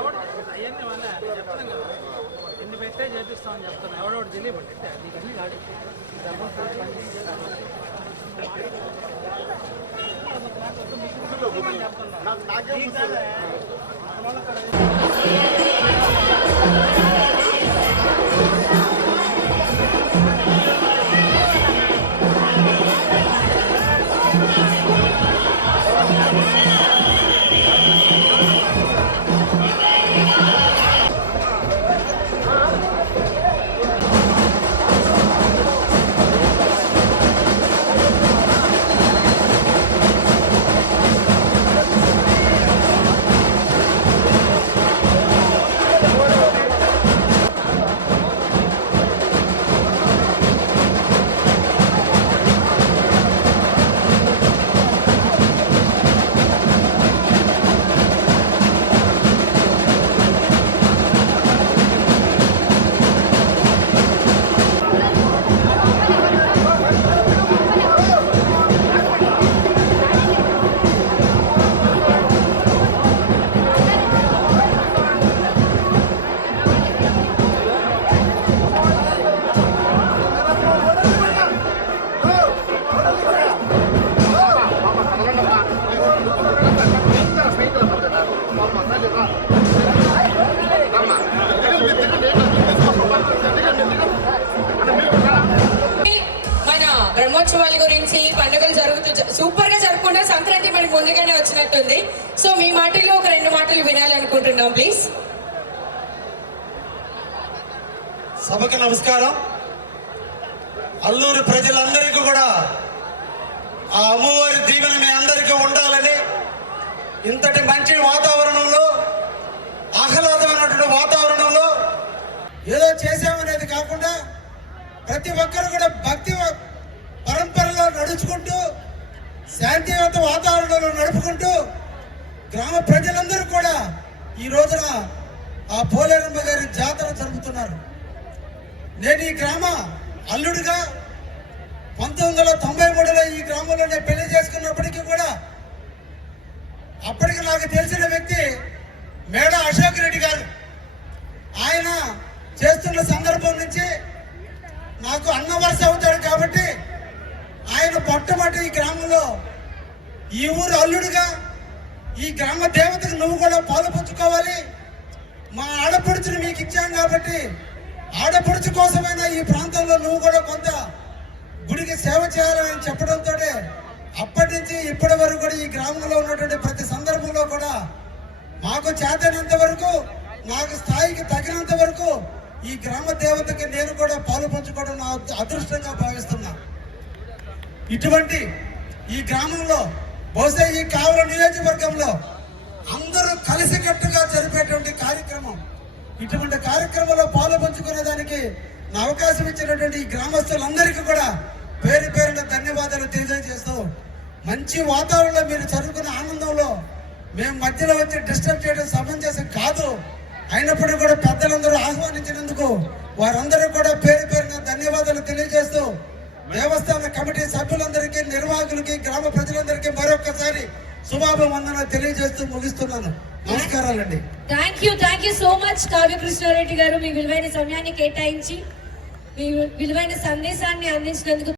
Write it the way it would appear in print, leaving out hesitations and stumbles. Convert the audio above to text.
అవన్నీ వల్ల చెప్తాను కదా, ఎన్ని పెట్టే చేపిస్తామని చెప్తాను. ఎవడోడు తెలియదు నీకు అన్ని కాదు. బ్రహ్మోత్సవాల గురించి పండుగలు సూపర్ గా జరుపుకుంటే సంక్రాంతి మనకి ముందుగానే వచ్చినట్టుంది. సో మీ మాటల్లో ఒక 2 మాటలు వినాలనుకుంటున్నాం ప్లీజ్. సభకి నమస్కారం. అల్లూరు ప్రజలందరికీ కూడా ఆ అమ్మవారి దీవెన మీ అందరికీ ఉండాలని, ఇంతటి మంచి వాతావరణంలో, ఆహ్లాదమైనటువంటి వాతావరణంలో ఏదో చేసామనేది కాకుండా ప్రతి ఒక్కరు కూడా భక్తి పరంపరలో నడుచుకుంటూ, శాంతియుత వాతావరణంలో నడుపుకుంటూ గ్రామ ప్రజలందరూ కూడా ఈ రోజున ఆ పోలేరమ్మ గారి జాతర జరుపుతున్నారు. నేను ఈ గ్రామ అల్లుడిగా 1993లో ఈ గ్రామంలో నేను పెళ్లి చేసుకున్నప్పటికీ కూడా అప్పటికి నాకు తెలిసిన వ్యక్తి మేడ అశోక్ రెడ్డి గారు. ఆయన చేస్తున్న సందర్భం నుంచి నాకు అన్న వరుస అవుతాడు కాబట్టి ఆయన మొట్టమొదటి ఈ గ్రామంలో ఈ ఊరు అల్లుడుగా ఈ గ్రామ దేవతకు నువ్వు కూడా పాలుపంచుకోవాలి, మా ఆడపడుచుని మీకు ఇచ్చాం కాబట్టి ఆడపడుచు కోసమైనా ఈ ప్రాంతంలో నువ్వు కూడా కొంత గుడికి సేవ చేయాలని చెప్పడంతో అప్పటి నుంచి ఇప్పటి వరకు కూడా ఈ గ్రామంలో ఉన్నటువంటి ప్రతి సందర్భంలో కూడా మాకు చేతనంత వరకు, నాకు స్థాయికి తగినంత వరకు ఈ గ్రామ దేవతకి నేను కూడా పాలు పంచుకోవడం నా అదృష్టంగా భావిస్తున్నా. ఇటువంటి ఈ గ్రామంలో బహుశా ఈ కావల నియోజకవర్గంలో అందరూ కలిసికట్టుగా జరిపేటువంటి కార్యక్రమం, ఇటువంటి కార్యక్రమంలో పాలు పంచుకునేదానికి నా అవకాశం ఇచ్చినటువంటి ఈ గ్రామస్తులందరికీ కూడా పేరు పేరున ధన్యవాదాలు తెలియజేస్తూ, మంచి వాతావరణంలో మీరు చదువుకునే ఆనందంలో మేము మధ్యలో వచ్చి డిస్టర్బ్ చేయడం సమంజసం కాదు. అయినప్పటికీ కూడా పెద్దలందరూ ఆహ్వానించినందుకు వారందరూ కూడా పేరు పేరున ధన్యవాదాలు తెలియజేస్తూ, దేవస్థాన కమిటీ సభ్యులందరికీ, నిర్వాహకులకి, గ్రామ ప్రజలందరికీ మరొకసారి శుభాభివందనాలు తెలియజేస్తూ ముగిస్తున్నాను. నమస్కారాలండి. Thank you so much Kavya Krishnareddy garu, మీ విలువైన సమయాన్ని కేటాయించి మీ విలువైన సందేశాన్ని అందించినందుకు